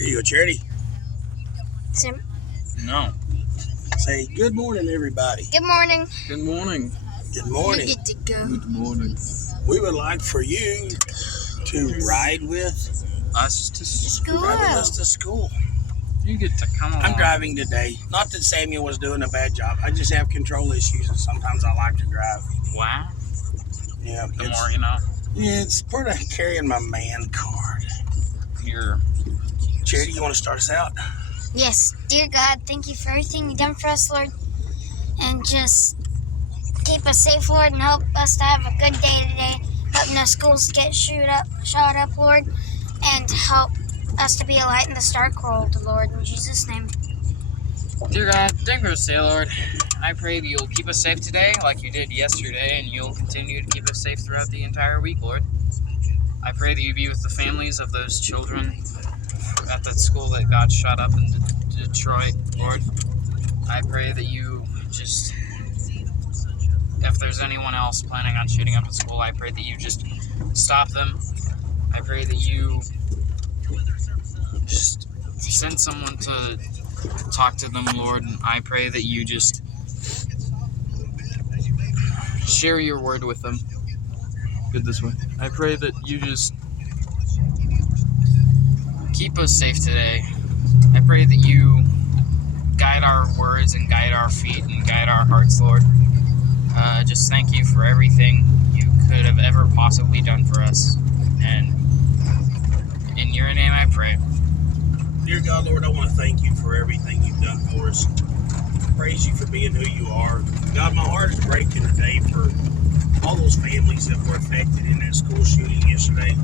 Here you go, Charity. Sim. No. Say good morning, everybody. Good morning. Good morning. Good morning. You get to go. Good morning. We would like for you to ride with Us to School. us to school. You get to come along. I'm driving today. Not that Samuel was doing a bad job. I just have control issues, and sometimes I like to drive. Wow. Yeah, The more you know. Yeah, it's part of carrying my man card. You're. Charity, you want to start us out? Yes. Dear God, thank you for everything you've done for us, Lord. And just keep us safe, Lord, and help us to have a good day today. Helping our schools get shot up, Lord. And help us to be a light in this dark world, Lord. In Jesus' name. Dear God, thank you, say, Lord. I pray that you'll keep us safe today, like you did yesterday, and you'll continue to keep us safe throughout the entire week, Lord. I pray that you be with the families of those children at that school that got shot up in Detroit, Lord. I pray that you just, if there's anyone else planning on shooting up a school, I pray that you just stop them. I pray that you just send someone to talk to them, Lord, and I pray that you just share your word with them. Good this way. I pray that you just keep us safe today. I pray that you guide our words and guide our feet and guide our hearts, Lord. Just thank you for everything you could have ever possibly done for us. And in your name I pray. Dear God, Lord, I want to thank you for everything you've done for us. Praise you for being who you are. God, my heart is breaking today for all those families that were affected in that school shooting yesterday.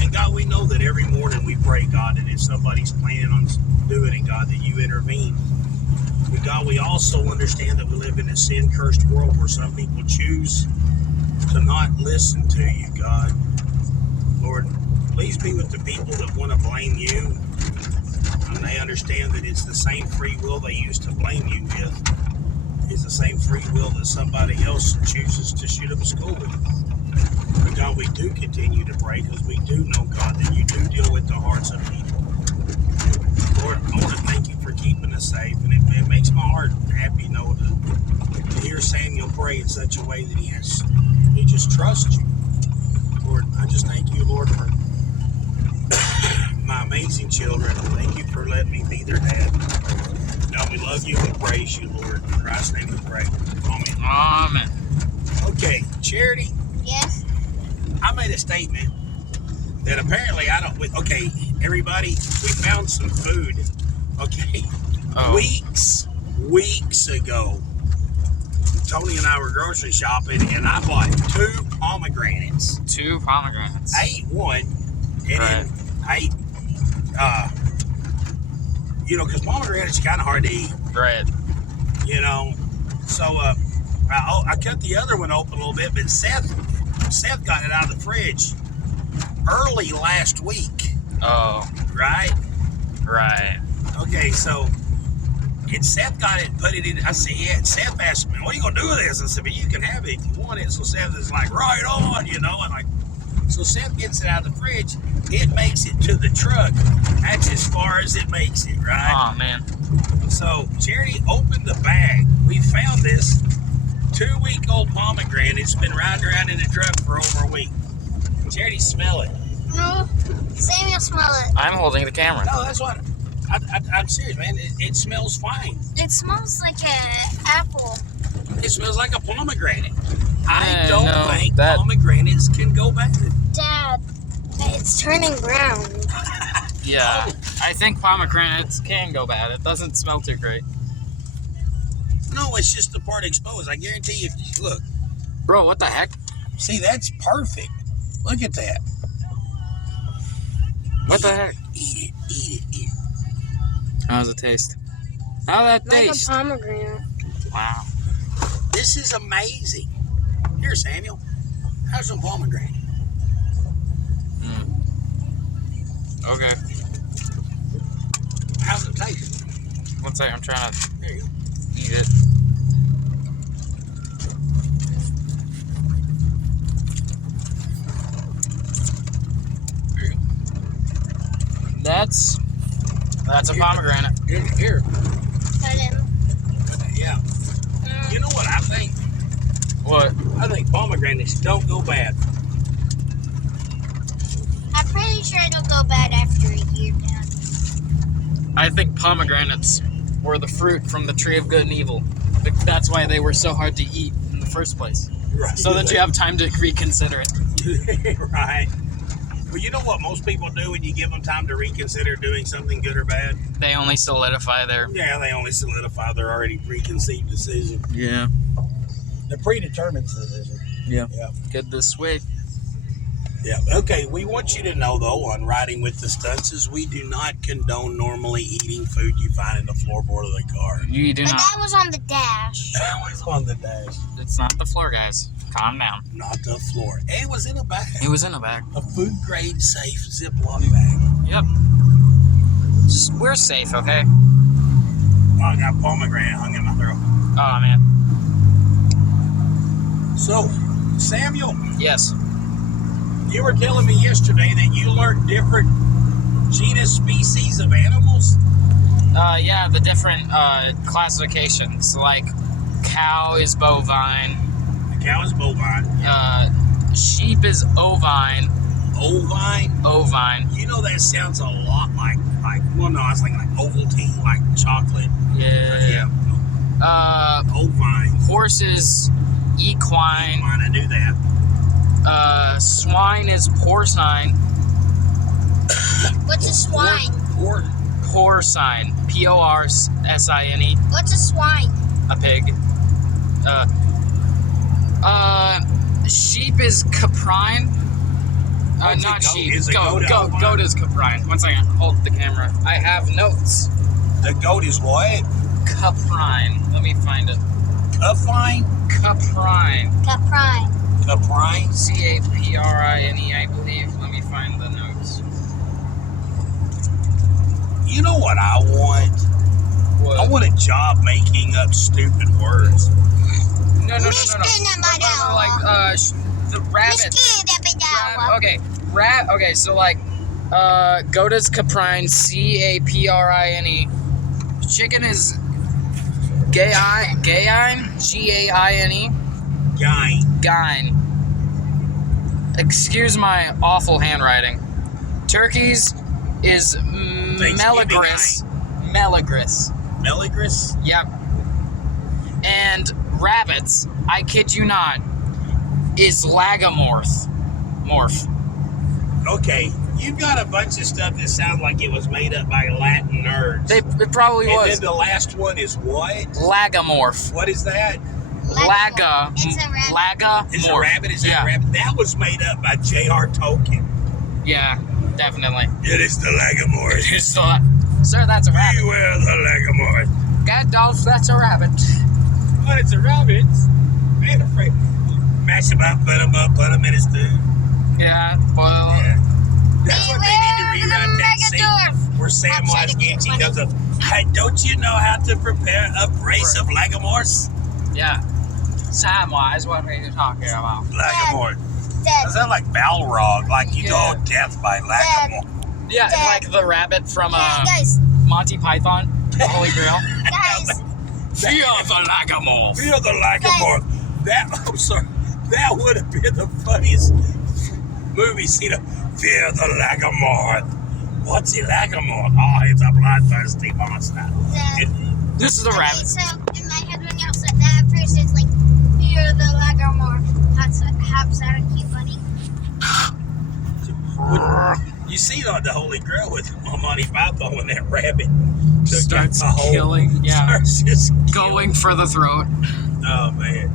And God, we know that every morning we pray, God, that if somebody's planning on doing it, God, that you intervene. But God, we also understand that we live in a sin-cursed world where some people choose to not listen to you, God. Lord, please be with the people that want to blame you. And they understand that it's the same free will they used to blame you with. It's the same free will that somebody else chooses to shoot up a school with. But God, we do continue to pray because we do know, God, that you do deal with the hearts of people. Lord, I want to thank you for keeping us safe. And it makes my heart happy, to hear Samuel pray in such a way that he just trusts you. Lord, I just thank you, Lord, for my amazing children. Thank you for letting me be their dad. God, we love you and praise you, Lord. In Christ's name we pray. Amen. Amen. Okay, Charity. Yes. I made a statement that apparently okay, everybody, we found some food. Okay. Oh. Weeks ago, Tony and I were grocery shopping, and I bought 2 pomegranates. 2 pomegranates. I ate one, and then I ate, because pomegranates are kind of hard to eat. Right. So I cut the other one open a little bit, but Seth got it out of the fridge early last week. Oh. Right? Right. Okay, so, and Seth got it and put it in. I said, yeah. And Seth asked me, what are you going to do with this? I said, but you can have it if you want it. So Seth is like, right on, so Seth gets it out of the fridge. It makes it to the truck. That's as far as it makes it, right? Oh, man. So Charity opened the bag. We found this 2-week-old pomegranate. It's been riding around in the truck for over a week. Charity, smell it. No. Samuel, smell it. I'm holding the camera. No, that's what. I'm serious, man. It smells fine. It smells like an apple. It smells like a pomegranate. I Yeah, don't no, think pomegranates can go bad. Dad, it's turning brown. Yeah. I think pomegranates can go bad. It doesn't smell too great. No, it's just the part exposed. I guarantee you. Look. Bro, what the heck? See, that's perfect. Look at that. What the heck? Eat it. How does it taste? How's that taste? Like a pomegranate. Wow. This is amazing. Here, Samuel. Have some pomegranate. Okay. How's it taste? One second, I'm trying to There you go. eat it. There you go. That's That's a pomegranate. Here. Cut him. Yeah. You know what I think? What? I think pomegranates don't go bad. I'm pretty sure it'll go bad after a year, Dad. I think pomegranates were the fruit from the tree of good and evil. That's why they were so hard to eat in the first place. Right. So that you have time to reconsider it. Right. Well, you know what most people do when you give them time to reconsider doing something good or bad? They only solidify their... Yeah, they only solidify their already preconceived decision. Yeah. The predetermined decision. Yeah. Yeah. Good this way. Yeah. Okay, we want you to know, though, on Riding with the Stuntzs, we do not condone normally eating food you find in the floorboard of the car. You do But not. that was on the dash. That was on the dash, It's not the floor, guys. Calm down. not the floor. It was in a bag. It was in a bag. A food-grade safe Ziploc bag. Yep. We're safe, okay? Oh, I got pomegranate hung in my throat. Oh, man. So, Samuel, Yes. you were telling me yesterday that you learned different genus species of animals. Yeah, the different classifications. Like, cow is bovine. The cow is bovine. Sheep is ovine. Ovine. Ovine. You know that sounds a lot like well, no, I was thinking like Ovaltine, like chocolate. Yeah. Ovine. Horse is equine. Fine, I knew that. Swine is porcine. What's a swine? Porcine. P-O-R-S-I-N-E. What's a swine? A pig. Sheep is caprine. What's a Not goat? sheep. Is a goat ovine? Goat is caprine. One second. Hold the camera. I have notes. The goat is what? Caprine. Let me find it. Caprine. Caprine. Caprine. Caprine. C-A-P-R-I-N-E, I believe. Let me find the notes. You know what I want? What? I want a job making up stupid words. No. Like, the rabbit. Okay, so like, goat is caprine, C-A-P-R-I-N-E. Chicken is gaine, G-A-I-N-E. Gaine. Excuse my awful handwriting. Turkeys is melagris. Melagris? Yep. And rabbits, I kid you not, is lagomorph. Okay, you've got a bunch of stuff that sounds like it was made up by Latin nerds. It probably and was. then the last one is what? Lagomorph. What is that? It's a rabbit. Lagomorph. Is a rabbit? Is that Yeah. a rabbit? That was made up by J.R. Tolkien. Yeah, definitely. It is the Lagomorph. Sir, that's a rabbit. Beware the Lagomorph. Gandalf, that's a rabbit. But it's a rabbit. Man, afraid. Mash them up, put them in a stew. Yeah, well, Yeah. That's what they need to Beware the rewrite that scene Megadorf. where Samwise Gamgee comes up. Hey, don't you know how to prepare a brace of Lagomorphs? yeah. Samwise, what are you talking about? Lagomorph. Dad, Is that like Balrog? Like you Yeah. go death by Lagomorph? Yeah, Dad. like the rabbit from guys, Monty Python, the Holy Grail. guys, Fear the Lagomorph. Fear the Lagomorph. I'm sorry. That would have been the funniest movie scene. Fear the Lagomorph. What's a Lagomorph? Oh, it's a bloodthirsty monster. Dad. This is a rabbit. So in my head when y'all said that, at first it's like, fear the Lagomorph. That's how sounded cute, buddy. You see it on the Holy Grail with Monty Python when that rabbit Starts a whole, killing, yeah. starts just Going for the throat. Oh man,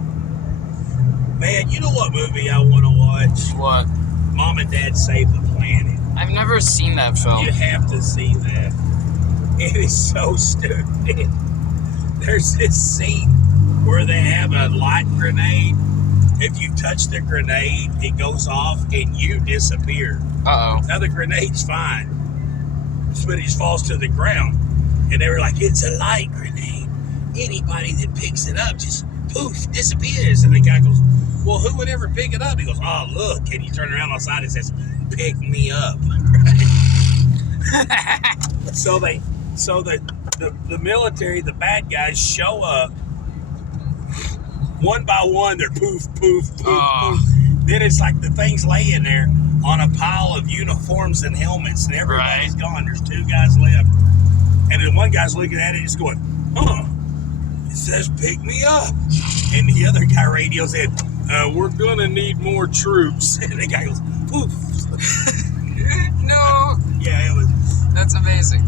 you know what movie I want to watch? What? Mom and Dad Save the Planet. I've never seen that film. You have to see that. It is so stupid. There's this scene where they have a light grenade. If you touch the grenade, it goes off and you disappear. Uh-oh. Now the grenade's fine, but it just falls to the ground. And they were like, it's a light grenade. Anybody that picks it up just poof, disappears. And the guy goes, well, who would ever pick it up? He goes, oh, look. And you turn around on the side, it says, pick me up. So they So the military, the bad guys show up one by one. They're poof, poof, poof, poof. Then it's like the thing's laying there on a pile of uniforms and helmets, and everybody's gone. There's 2 guys left, and then one guy's looking at it, just going, it says pick me up, and the other guy radios in, we're gonna need more troops, and the guy goes poof. No. Yeah, That's amazing.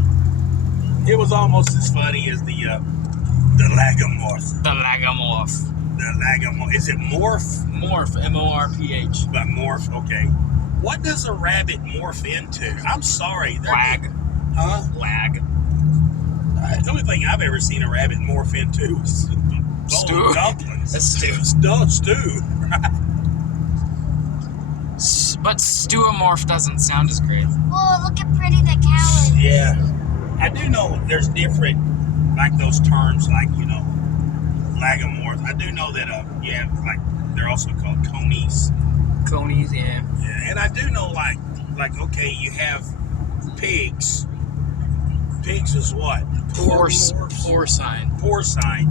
it was almost as funny as the lagomorph. The lagomorph. The lagomorph. Is it morph? Morph. M-O-R-P-H. But morph, okay. What does a rabbit morph into? I'm sorry. Lag. Huh? Lag. The only thing I've ever seen a rabbit morph into is Stew. dumplings. That's stew. Stew. But stewomorph doesn't sound as great. Oh, look how pretty the cow is. Yeah. I do know there's different, like those terms, like, lagomorph. I do know that, like, they're also called conies. Conies, yeah. Yeah, and I do know, like, okay, you have pigs. Pigs is what? Porcine. Porcine.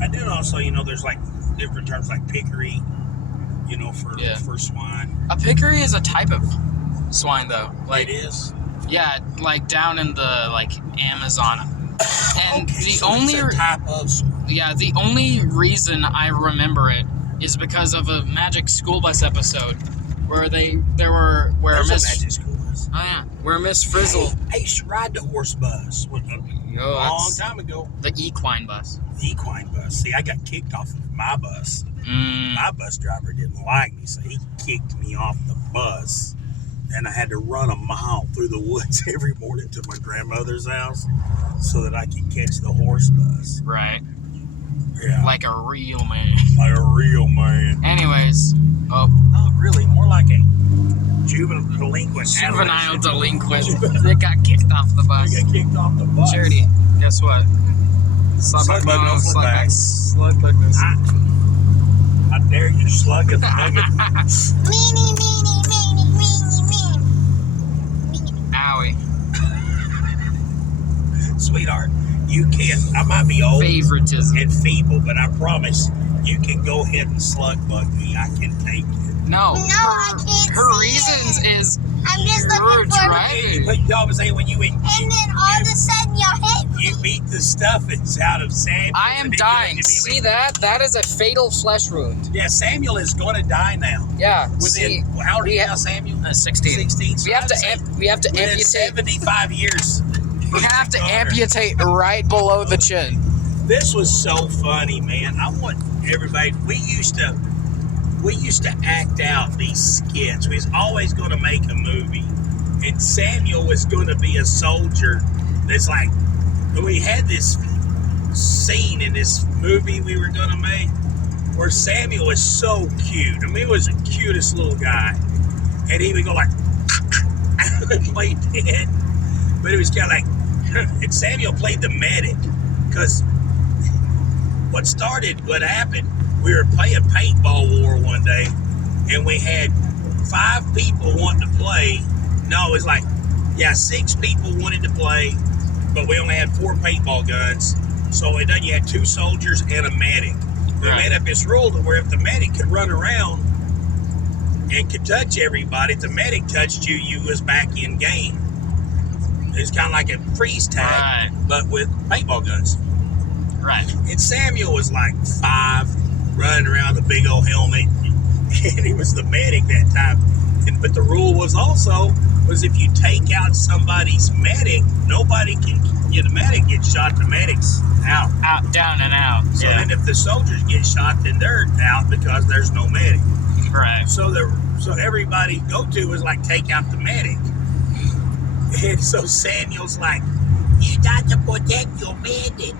I do also, there's, like, different terms like pickery, for swine. A pickery is a type of swine, though. Like, It is? yeah, like down in the Amazon. And Okay, the so only it's a type of swine. the only reason I remember it is because of a Magic School Bus episode where There's a magic school bus. Oh yeah, where Miss Frizzle. I used to ride the horse bus a long time ago. The equine bus. The equine bus. See, I got kicked off of my bus. My bus driver didn't like me, so he kicked me off the bus. And I had to run a mile through the woods every morning to my grandmother's house so that I could catch the horse bus. Right. Yeah. Like a real man. Like a real man. Anyways. Oh. Not really. More like a juvenile delinquent. Juvenile delinquent. They got kicked off the bus. They got kicked off the bus. Charity, guess what? Slug bug, no slug bag. Slug bug, no slug bag. I dare you, slug it. Meanie, meanie, meanie, meanie, meanie. Owie. Sweetheart, you can't. I might be old Favoritism. and feeble, but I promise you can go ahead and slug bug me. I can take it. No. I can't Her see reasons it. is I'm just you're looking for driving. But y'all was saying when you And then all of a sudden y'all hit me. you beat the stuffings out of Samuel. I am dying. See that? That is a fatal flesh wound. Yeah, Samuel is going to die now. Yeah. Within how old are you now, Samuel? 16. 16. We have to within amputate. 75 years. We have to amputate right below the chin. This was so funny, man. I want everybody. We used to act out these skits. We was always going to make a movie, and Samuel was going to be a soldier. That's like, we had this scene in this movie we were going to make where Samuel was so cute. I mean, he was the cutest little guy, and he would go like and play dead, but it was kind of like, and Samuel played the medic because what happened, we were playing paintball war one day, and we had 5 people wanting to play. No, it was like, 6 people wanted to play, but we only had 4 paintball guns. So you had 2 soldiers and a medic. We made up this rule to where if the medic could run around and could touch everybody, if the medic touched you, you was back in game. It's kind of like a freeze tag, but with paintball guns. Right. And Samuel was like 5, running around with a big old helmet, and he was the medic that time. But the rule was if you take out somebody's medic, nobody can. The medic gets shot. The medic's out, Down and out. So then if the soldiers get shot, then they're out because there's no medic. Right. So everybody go-to was like take out the medic. And so Samuel's like, you got to protect your medic.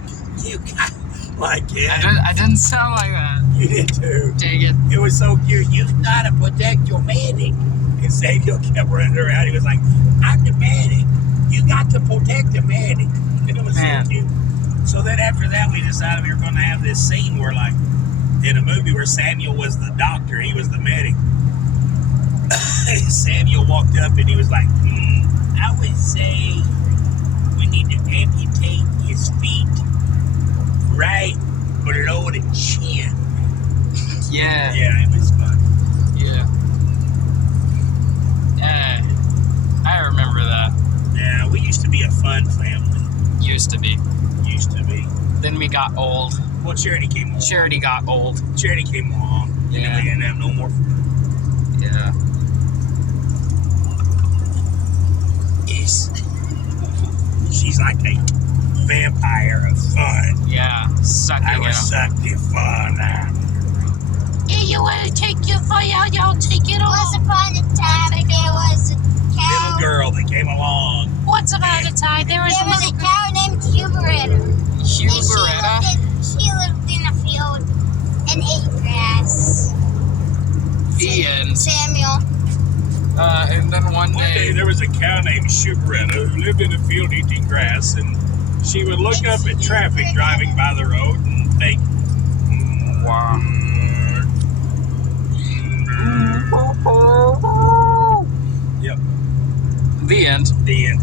You got, I didn't sound like that. You did too. Dang it. It was so cute. You got to protect your medic. And Samuel kept running around. He was like, I'm the medic. You got to protect the medic. It was so cute. So then after that, we decided we were going to have this scene where, like, in a movie where Samuel was the doctor, he was the medic. Samuel walked up and he was like, I would say we need to amputate Yeah. Yeah, it was fun. Yeah. I remember that. Yeah, we used to be a fun family. Used to be. Used to be. Then we got old. Well, Charity came along. Charity got old. Charity came along. Yeah. And we didn't have no more fun. Yeah. Yes. She's like a vampire of fun. Yeah. Sucking I it was up. sucked the fun out. Yeah, you want to take your fire out, y'all take it Once all. upon a time, there was a cow. Little girl that came along. Once upon a time, there was There a was little a cow named Huberetta. Huberetta? And she lived in a field and ate grass. The end. Samuel. And then one One day day, there was a cow named Schuberetta who lived in a field eating grass, and she would look up at traffic driving by the road and think, wow. Yep, The end. the end.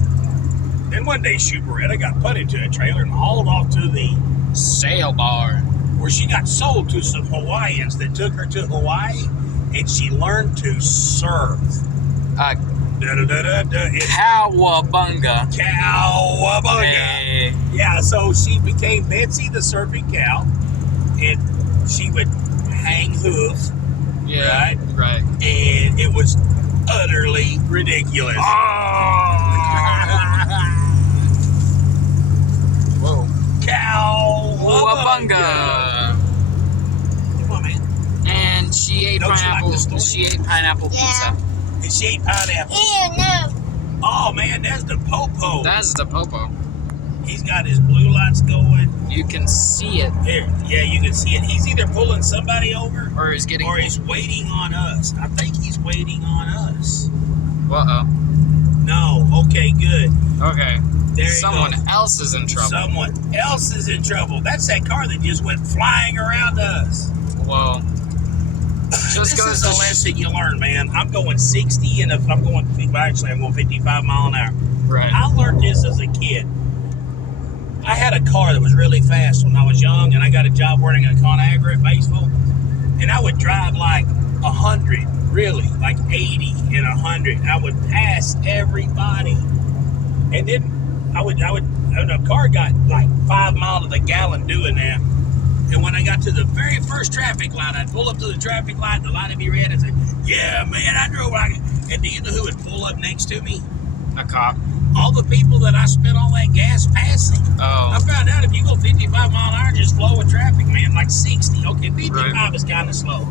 Then one day Schuberetta got put into a trailer and hauled off to the Sail bar. where she got sold to some Hawaiians that took her to Hawaii, and she learned to surf. Da-da-da-da-da. It's Cowabunga. cowabunga. Hey. Yeah, so she became Betsy the surfing cow, and she would hang hoof, Yeah. Right. and it was utterly ridiculous. Whoa. Cowabunga. Cowabunga. Come on, man. And she ate Don't you like pineapple. the story? She ate pineapple Yeah. pizza. And she ate pineapple. Ew, no. Oh, man, that's the Popo. That's the popo. He's got his blue lights going. You can see it, There, yeah, you can see it. He's either pulling somebody over or is getting. or he's waiting on us. I think he's waiting on us. Uh No, okay, good. oh. Okay. There you Someone go. else is in trouble. Someone else is in trouble. That's that car that just went flying around us. Whoa. Just This goes is to the lesson you learn, man. I'm going 60, and if I'm going 55 mile an hour. Right. I learned this as a kid. I had a car that was really fast when I was young, and I got a job working at ConAgra at Batesville, and I would drive like 100, really, like 80 and 100. I would pass everybody, and then and the car got like 5 miles to the gallon doing that. And when I got to the very first traffic light, I'd pull up to the traffic light, the light would be red, and say, "Yeah, man, I drove like it." And do you know who would pull up next to me? A cop. All the people that I spent all that gas passing. I Oh. found out if you go 55 mile an hour, just flow with traffic, man, like 60. Okay, 55 Right. is kind of slow.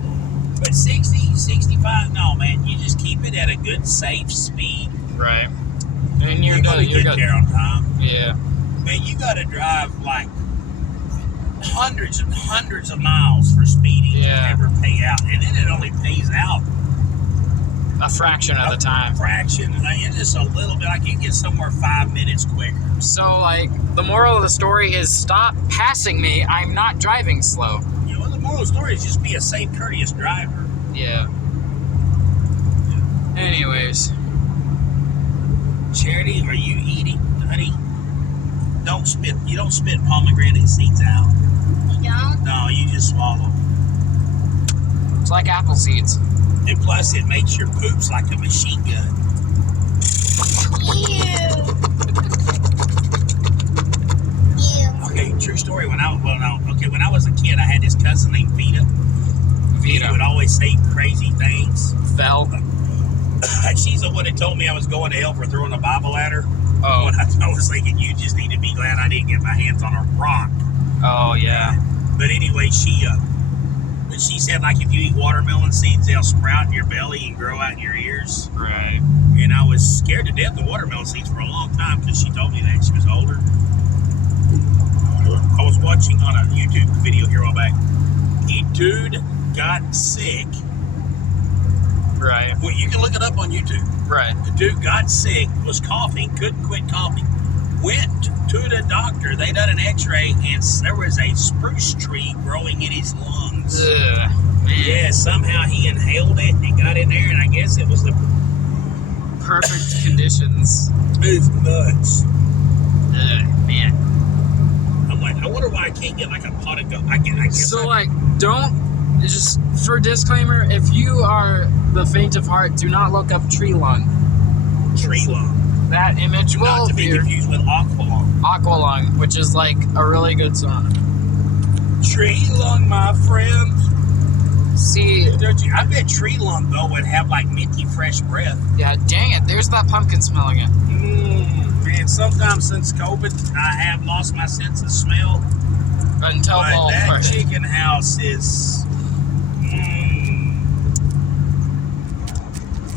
But 60, 65, no, man, you just keep it at a good, safe speed. Right. And you're gonna done. You're get good. there on time. Yeah. Man, you got to drive like hundreds and hundreds of miles for speeding Yeah. to ever pay out. And then it only pays out A fraction of the time. fraction. Like, it's just a little bit. I can get somewhere 5 minutes quicker. So, like, the moral of the story is stop passing me. I'm not driving slow. You know, the moral of the story is just be a safe, courteous driver. Yeah. Anyways. Charity, are you eating, honey? You don't spit pomegranate seeds out. You don't? No, you just swallow. It's like apple seeds. And plus, it makes your poops like a machine gun. Ew. Ew. Okay, true story. When I was a kid, I had this cousin named Vita. Vita would always say crazy things. Fell. She's the one that told me I was going to hell for throwing a Bible at her. Oh. When I was thinking, you just need to be glad I didn't get my hands on a rock. Oh, yeah. But anyway, she said, like, if you eat watermelon seeds, they'll sprout in your belly and grow out in your ears. Right. And I was scared to death of watermelon seeds for a long time because she told me that. She was older. I was watching on a YouTube video here a while back. A dude got sick. Right. Well, you can look it up on YouTube. Right. The dude got sick, was coughing, couldn't quit coughing. Went to the doctor. They done an x-ray, and there was a spruce tree growing in his lungs. Ugh, man. Yeah, somehow he inhaled it, and it got in there, and I guess it was the... Perfect conditions. It's nuts. Ugh, man. I'm like, I wonder why I can't get like a pot of goat. I guess So, like, don't... just for disclaimer, if you are the faint of heart, do not look up tree lung. Tree lung. That image will Not to be appear. confused with aqualung. Aqualung, which is like a really good song. Tree lung, my friend. See, I bet tree lung though would have like minty fresh breath. yeah, dang it, there's that pumpkin smell again. Man, sometimes since COVID, I have lost my sense of smell. Until But fall that first. chicken house is.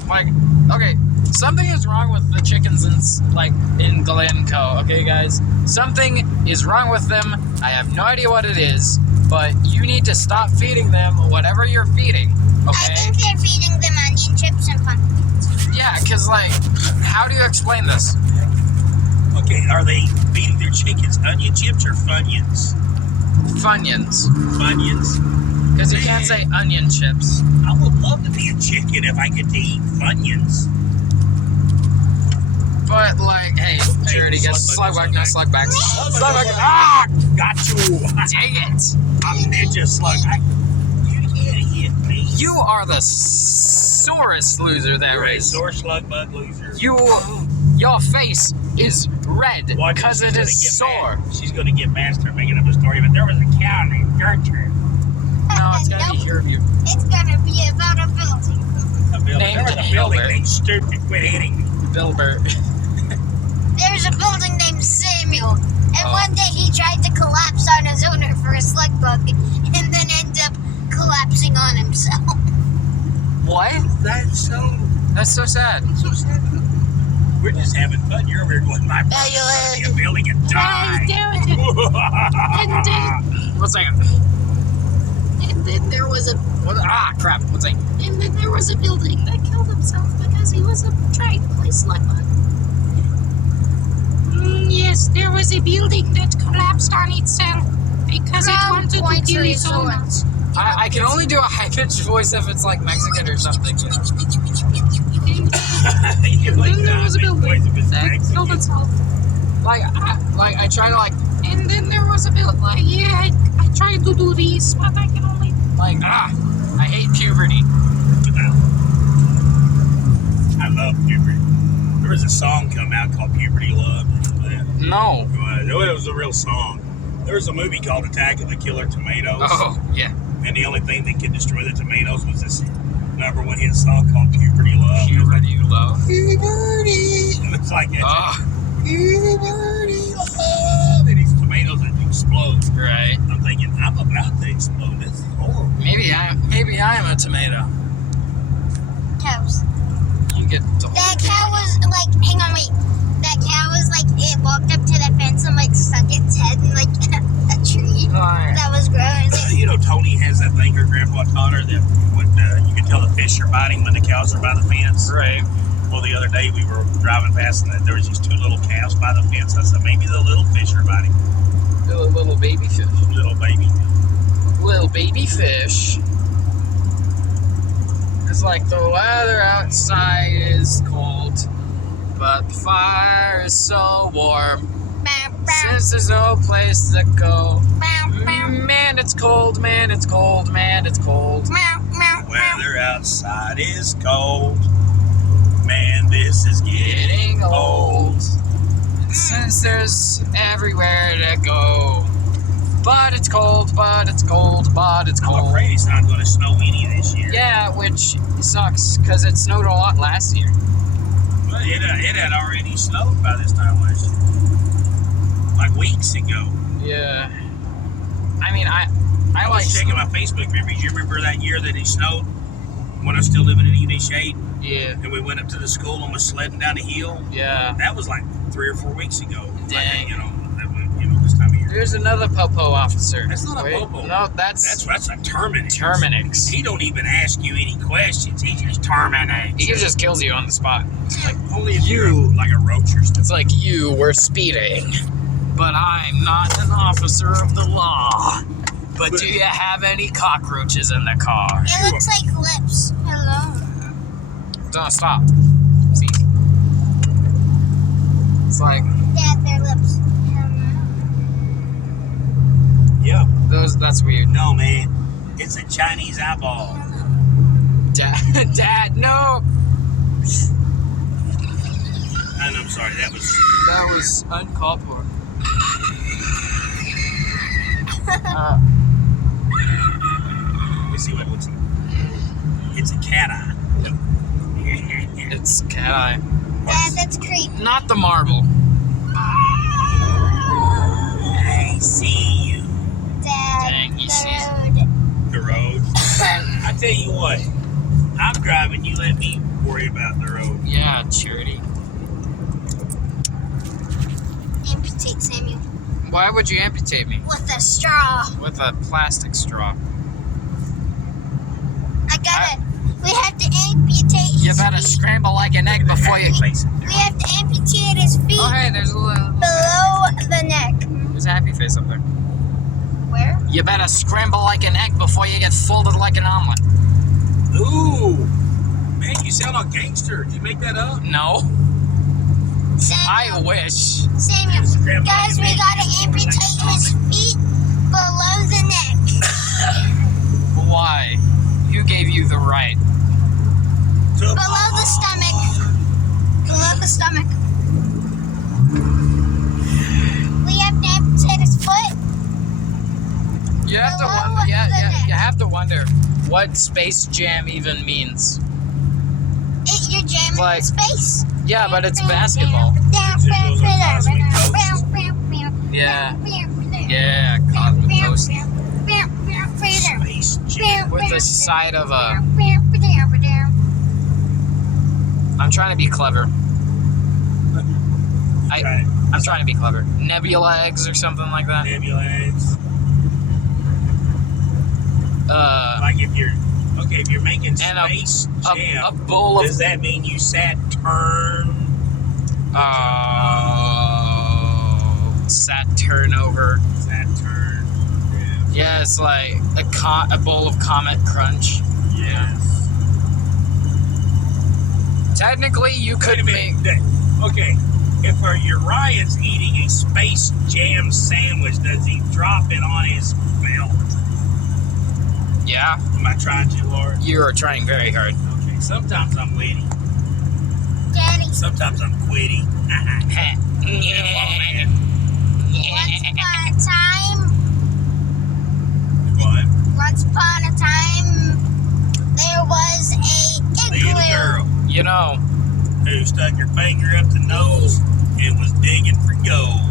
Like, okay, something is wrong with the chickens in Glencoe, okay, guys? Something is wrong with them. I have no idea what it is, but you need to stop feeding them whatever you're feeding, I okay? think they're feeding them onion chips and pumpkins. Yeah, because, like, how do you explain this? Okay, are they feeding their chickens onion chips or Funyuns? Funyuns. Funyuns? Because you can't say onion chips. I would love to be a chicken if I get to eat Funyuns. But, like, hey, Charity gets slug back. Slug Slug. Ah! Got you! Dang it! I'm Ninja Slug. You can't hit me. You are the sorest loser there You're a is. sore slug bug loser. Your face is red Watch, because she's it gonna is get sore. mad. She's going to get mad, start making up a story, but there was a cow named Gertrude. No, it's gonna be your view. It's gonna be about a building. A building. Named There was a building Hilbert. named Stupid. Quit hitting me. Bilbert. There's a building named Samuel, and Oh. one day he tried to collapse on his owner for a slug bug, and then ended up collapsing on himself. What? That's That's so sad. so sad. We're just having fun. You're over here going, my brother's going to be a building and die. One second. And then there was a Crap. One second. and then there was a building that killed himself because he was trying to play slug bug. Yes, there was a building that collapsed on itself because it wanted to kill its owner. I can only do a high-pitched voice if it's like Mexican or something. You know? You like Then there was a that building voice of his that Mexican. killed itself. I try to And then there was a building like, yeah, I tried to do these, but I can only. I hate puberty. I love puberty. There was a song come out called Puberty Love. No. It was a real song. There was a movie called Attack of the Killer Tomatoes. Oh, yeah. And the only thing that could destroy the tomatoes was this number one hit song called Puberty Love. Puberty love. Puberty! And it's like, Oh, Puberty Love! And these tomatoes would explode. right. I'm thinking, I'm about to explode. This is horrible. Maybe I am a tomato. Cows. You get to That cow was like, hang on, wait. That cow was like, it walked up to the fence and like stuck its head in like a tree. That was gross. You know, Tony has that thing her grandpa taught her that would, you can tell the fish are biting when the cows are by the fence. Right. Well, the other day we were driving past and there was these two little calves by the fence. I said, maybe the little fish are biting. Little baby fish. Little baby. Little baby fish. It's like the weather outside is cold, but the fire is so warm. Since there's no place to go. Man, it's cold, man, it's cold, man, it's cold. Weather outside is cold. Man, this is Getting getting old. old. Since there's everywhere to go. But it's cold, but it's cold, but it's I'm cold. afraid it's not going to snow any this year. Yeah, which sucks, because it snowed a lot last year. Well, it had already snowed by this time last year. Like weeks ago. Yeah. I mean, I I like was checking my Facebook memories. You remember that year that it snowed when I was still living in Evening Shade? Yeah, And we went up to the school and was sledding down the hill? yeah. That was like 3 or 4 weeks ago. Dang. This time of year. There's another Popo officer. That's not a Wait, Popo. No, that's That's a Terminix. Terminix. He don't even ask you any questions. He just terminates. He just kills you on the spot. Like only if you're like a roach or something. It's like you were speeding, but I'm not an officer of the law. But do you have any cockroaches in the car? It looks like lips. Hello. Don't stop. See? It's like Dad, their lips. Yeah. that's weird. No, man. It's a Chinese eyeball. Dad, no. And I'm sorry, that was uncalled for. Let me see what it looks like. It's a cat eye. It's cat eye. Dad, that's creepy. Not the marble. I see you. Dad, Dang, he sees The road. I tell you what, I'm driving. You let me worry about the road. Yeah, charity. amputate Samuel Why would you amputate me? with a straw. With a plastic straw. We have to amputate his You better feet. scramble like an egg before you... Face it. We have to amputate his feet Oh, hey, there's a little... below the neck. There's a happy face up there. Where? You better scramble like an egg before you get folded like an omelet. Ooh, man, you sound like a gangster. Did you make that up? No, I Samuel, wish. Samuel, Scramble guys, like we an egg. gotta amputate his feet below the neck. Why? Who gave you the right? Below the stomach. Below the stomach. We have to amputate his foot. You have to Below wonder. the neck. You have to wonder what Space Jam even means. You're jamming Like- in space. Yeah, but it's basketball. Yeah, yeah, Cosmic Coast Space Jam. with the side of a. I'm trying to be clever. I'm trying to be clever. Nebula eggs or something like that. Nebula eggs. Uh, If you're making and Space Jam, a bowl of. does that mean you Saturn? Saturn over. Saturn. Yeah, it's like a bowl of Comet Crunch. Yes. Technically, you Wait could a make. minute. Okay. If Uriah's eating a Space Jam sandwich, does he drop it on his belt? Yeah, Am I trying too hard? you are trying very hard. Okay. Sometimes I'm witty. Daddy, Sometimes I'm quitty. once upon a time, there was a Little igloo. girl You know, who stuck her finger up the nose and was digging for gold.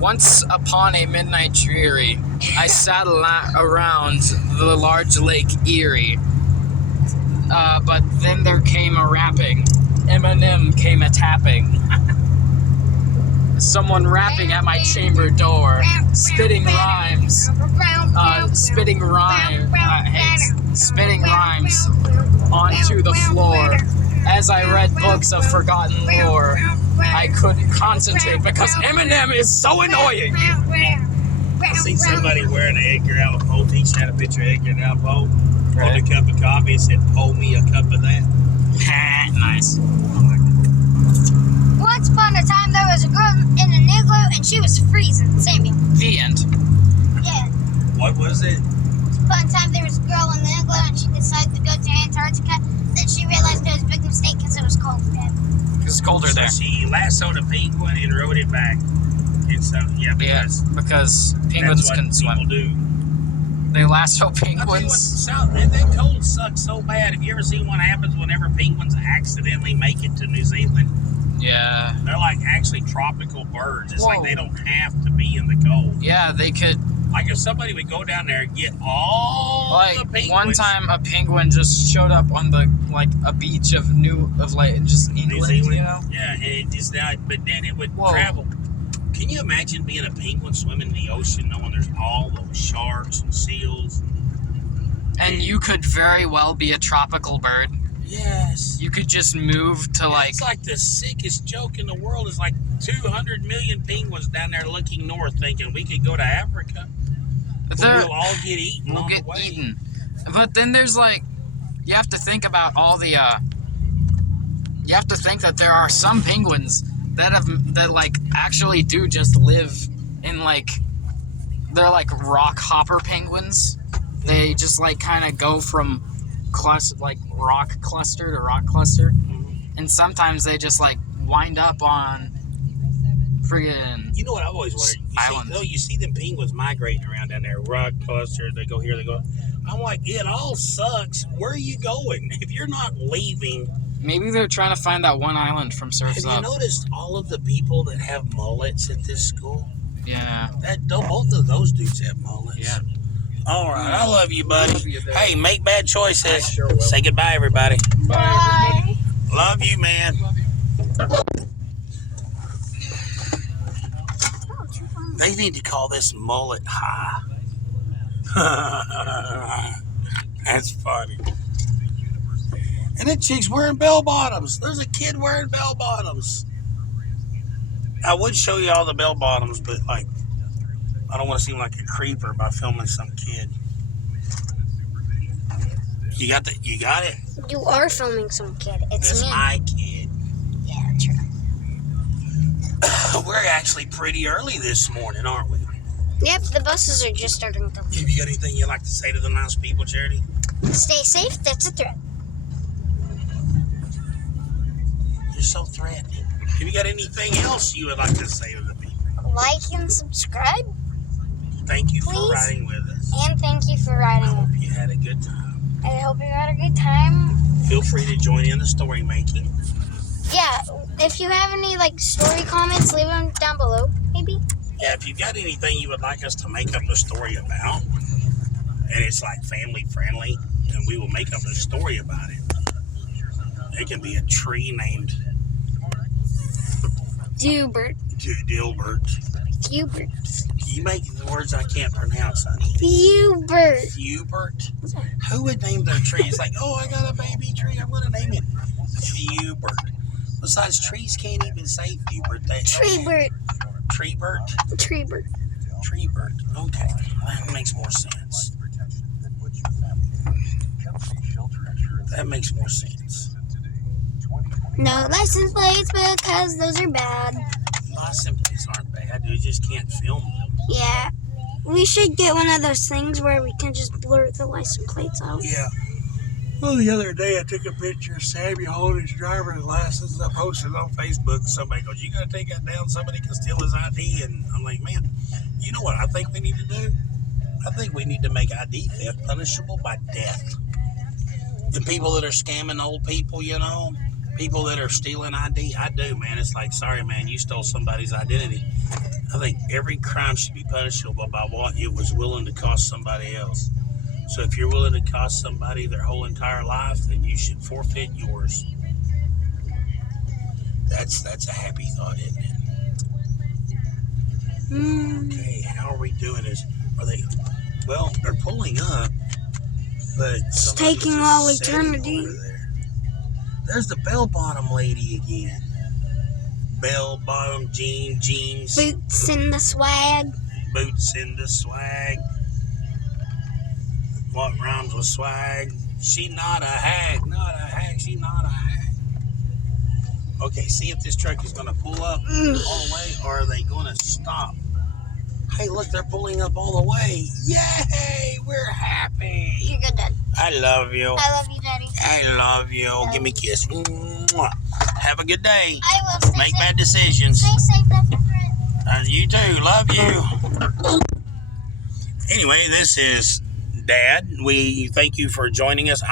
once upon a midnight dreary, I sat around the large lake Erie. But then there came a rapping. Eminem came a tapping. Someone rapping at my chamber door, spitting rhymes. Spitting rhymes onto the floor. As I read books of forgotten lore, I couldn't concentrate because Eminem is so annoying. I seen somebody wearing an Edgar Allan Poe t-shirt, had a picture of Edgar Allan Poe, Right. holding a cup of coffee and said, "Pour me a cup of that." Nice. Once upon a time, there was a girl in an igloo, and she was freezing. Samuel. The end. Yeah. What was it? Once upon a time, there was a girl in the igloo, and she decided to go to Antarctica. Then she realized it was a big mistake because it was cold there. It's colder So there. she lassoed a penguin and rode it back. And so, Yeah, because penguins that's can what swim. people do. They lasso I'll tell you what, penguins. that cold sucks so bad. Have you ever seen what happens whenever penguins accidentally make it to New Zealand? Yeah. They're like actually tropical birds. It's Whoa. like they don't have to be in the cold. Yeah, they could. Like if somebody would go down there and get all the Like penguins. one time, a penguin just showed up on the a beach of just New England. Zealand, You know. yeah, and it just but then it would Whoa. travel. Can you imagine being a penguin swimming in the ocean, knowing there's all those sharks and seals? And you could very well be a tropical bird. Yes. You could just move to It's like the sickest joke in the world. Is like 200 million penguins down there looking north, thinking we could go to Africa. But we'll all get eaten We'll on get the way. eaten. But then there's you have to think about all the you have to think that there are some penguins that actually do just live in they're like rock hopper penguins. They just like kind of go from rock cluster to rock cluster, and sometimes they just like wind up on friggin' You know what I've always wondered? You see them penguins migrating around down there, rock cluster. They go here, they go. I'm like, it all sucks. Where are you going if you're not leaving? Maybe they're trying to find that one island from Surf's Up. Have you noticed all of the people that have mullets at this school? Yeah. Both of those dudes have mullets. Yeah. All right, I love you, buddy. Love you, Hey, make bad choices. I sure will. Say goodbye, everybody. Bye. Love you, man. They need to call this mullet high. That's funny. And that chick's wearing bell bottoms. There's a kid wearing bell bottoms. I would show you all the bell bottoms, but like, I don't want to seem like a creeper by filming some kid. You got it? You are filming some kid. It's That's me. my kid. Yeah, true. We're actually pretty early this morning, aren't we? Yep, the buses are just starting to Have you got anything you'd like to say to the nice people, Charity? stay safe. That's a threat. You're so threatening. Have you got anything else you would like to say to the people? Like and subscribe. Thank you for Please. riding with us. And thank you for I riding. hope you had a good time. I hope you had a good time. Feel free to join in the story making. Yeah, if you have any story comments, leave them down below, maybe. Yeah, if you've got anything you would like us to make up a story about, and it's like family friendly, then we will make up a story about it. It can be a tree named Dilbert. Dilbert. Hubert. You make words I can't pronounce, honey. Hubert. Hubert? Who would name their tree? It's like, oh, I got a baby tree. I'm going to name it Hubert. Besides, trees can't even say Hubert. Treebert. Treebert? Treebert. Treebert. Okay. That makes more sense. That makes more sense. No license plates because those are bad. License plates aren't bad. You just can't film them. Yeah. We should get one of those things where we can just blur the license plates out. Yeah. Well, the other day I took a picture of Sammy holding his driver's license. I posted it on Facebook. And somebody goes, you got to take that down. Somebody can steal his ID. And I'm like, man, you know what I think we need to do? I think we need to make ID theft punishable by death. The people that are scamming old people, people that are stealing ID, I do, man. It's like, sorry, man, you stole somebody's identity. I think every crime should be punishable by what it was willing to cost somebody else. So if you're willing to cost somebody their whole entire life, then you should forfeit yours. That's a happy thought, isn't it? Okay, how are we doing this? They're pulling up, but It's taking all eternity. There's the bell-bottom lady again. Bell-bottom jeans. Boots in the swag. Boots in the swag. What rhymes with swag? She not a hag. She not a hag. Okay, see if this truck is going to pull up all the way, or are they going to stop? Hey, look, they're pulling up all the way. Yay! We're happy. You're good, Dad. I love you. I love you, Daddy. I love you. Give me a kiss. Mwah. Have a good day. I will. Stay Make safe. bad decisions. Stay safe, that's a threat. You too. Love you. Anyway, this is Dad. We thank you for joining us.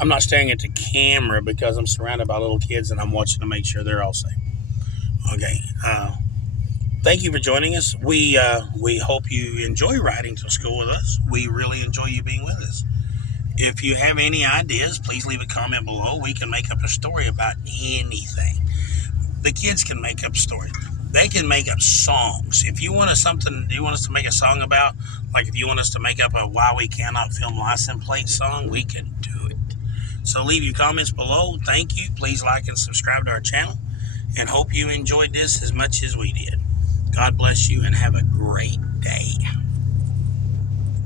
I'm not staring at the camera because I'm surrounded by little kids and I'm watching to make sure they're all safe. Okay. Thank you for joining us. We hope you enjoy riding to school with us. We really enjoy you being with us. If you have any ideas, please leave a comment below. We can make up a story about anything. The kids can make up stories. They can make up songs. If you want us to make a song about, like if you want us to make up a why we cannot film license plate song, we can do it. So leave your comments below. Thank you. Please like and subscribe to our channel, and hope you enjoyed this as much as we did. God bless you and have a great day.